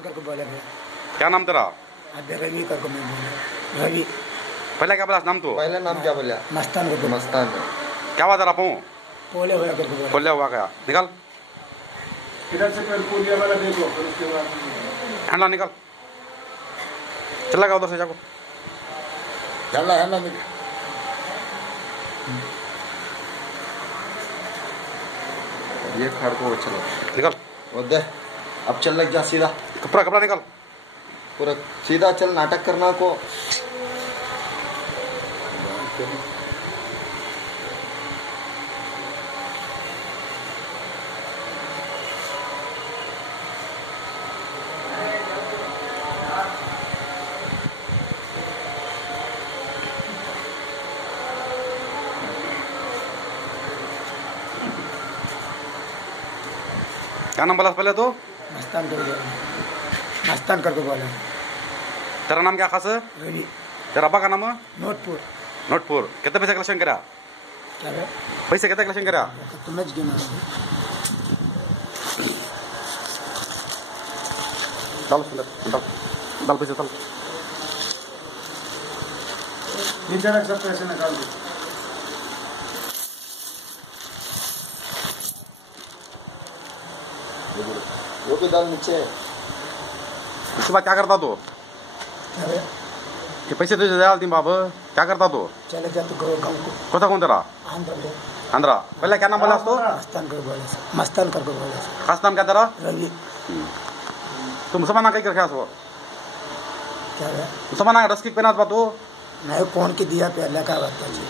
करके बोले भैया। क्या नाम तेरा? अबे रवि करके मैं बोला रवि। पहले क्या बोला नाम तो? पहला नाम क्या बोला? मस्तान करके। मस्तान। क्या हुआ तेरा पाँव? पोले हुआ करके बोला। खोले हुआ गया, निकल इधर से पहले पुलिया वाला देखो, फिर उसके बाद हैंडला निकल, चला गया उधर से जाको। हैंडला ये खड़ को चलो निकल, वो दे। अब चल लग जा सीधा, कपड़ा कपड़ा निकल, पूरा सीधा चल, नाटक करना को। क्या नाम बोला पहले तो? मस्तान करके बोला। तेरा नाम क्या खास है? रवि। तेरा अब्बा का नाम है? नोटपुर। नोटपुर। कितने पैसे कलेक्शन करा? क्या है? पैसे कितने कलेक्शन करा? तुम्हें गिना डाल पैसे डाल। नीचे रख, सब पैसे निकाल दो। वो भी डाल नीचे। उसके बाद क्या करता तो? ये पैसे तुझे डालती बाबू, क्या करता तो? चले जाते करो काम को। कोथा कौन तेरा? आंध्रा। पहले क्या नाम बोला तो? मस्तान करके बोला। खास नाम क्या तेरा? रवि। तुम मुसलमान कहीं कर क्या सो? क्या है? मुसलमान रस की पहना तो? नहीं कौन की दिया पहले का बात है।